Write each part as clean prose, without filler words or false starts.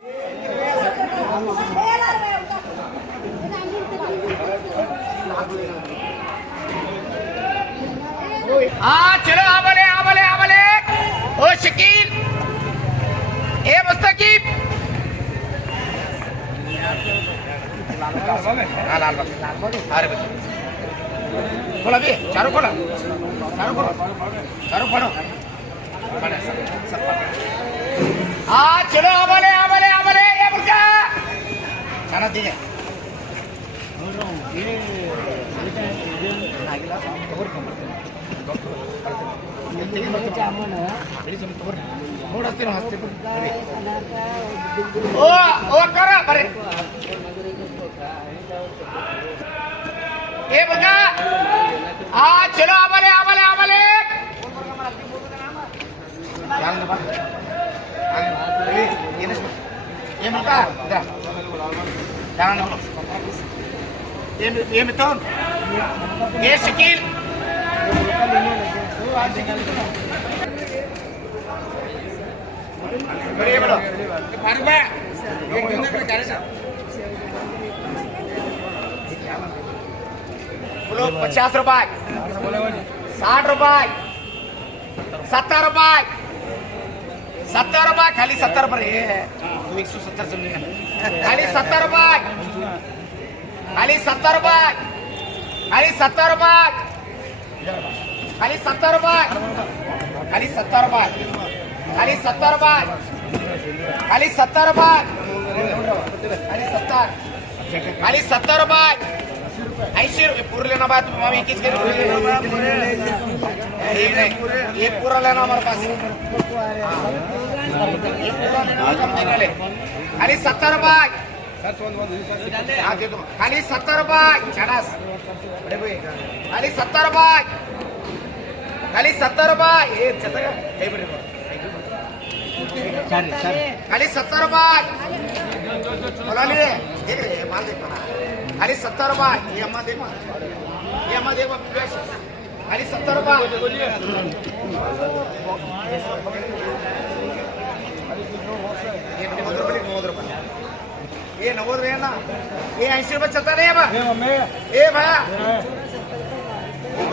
हाँ चलो आबले आबले आबले ओ शकील ए मुस्तकीब लाल अरे खोला भी चारों खोला चारों खोलो हाँ चलो आबले आबले आबले ये मुर्गा खाना दीजिए करा बरे ए बघा आ चलो आबले आबले आबले ये मका jangan ये मिथुन ये शकील बोलो 50 रुपए 60 रुपए 70 रुपए 70 रुपए खाली 70 रुपए ये है 170 से खाली 70 रुपए खाली 70 रुपए खाली 70 रुपए खाली 70 रुपए खाली 70 रुपए खाली 70 रुपए खाली 70 रुपए खाली 70 खाली 70 रुपए 80 रुपये पूरा लेना बात हम एक किस ये पूरा लेना हमारे पास खाली 70 रुपए खाली 70 रुपए छाड़ास खाली 70 रुपए खाली 70 रुपए ये खाली 70 रुपए बोला ले देख रहे माल देख खाली 70 रुपए ये अम्मा देखो खाली 70 रुपए ये 90 रुपये ना ये 80 रुपये चलता नहीं है बा ए भैया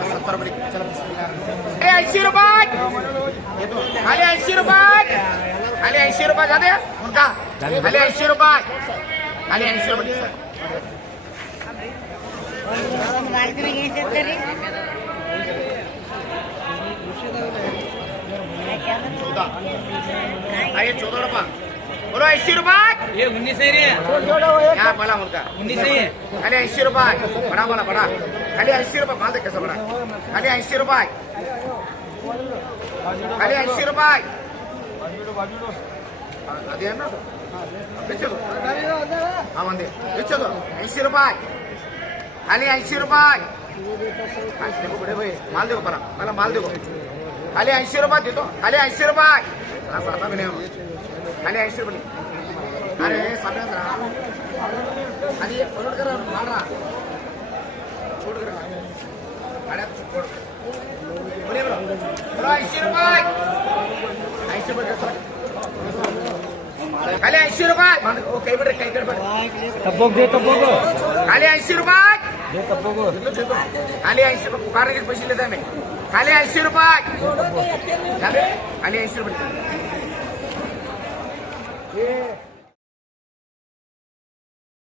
70 रुपये चलो 80 रुपये खाली 80 रुपये खाली 80 रुपये जाते उनका खाली 80 रुपये खाली 80 रुपये आइए 14 रुपये बोलो 80 रुपये ये 19 है रे यहाँ बोला उनका 19 है खाली 80 रुपये बड़ा बोला बड़ा खाली 80 रुपये माल देख कैसा बड़ा खाली 80 रुपये खाली 80 रुपये अదే ना बेचो हाँ मंदे बेचो 80 रुपये खाली 80 रुपये देखो बड़े भाई माल देखो पहला माल देखो खाली 80 रुपये दे दो खाली 80 रुपये साता भी नहीं खाली 80 रुपये अरे सामने अरे फोन कर मारा छोड़ कर अरे छोड़ बोले बोलो 80 रुपये 80 रुपये खाली 80 रुपये ओ कई बड़े तब्बोक दे तब्बोक खाली 80 रुपये दे तब्बोक खाली 80 रुपये पुकारने के पैसे लेता है मैं खाली 80 रुपये खाली 80 रुपये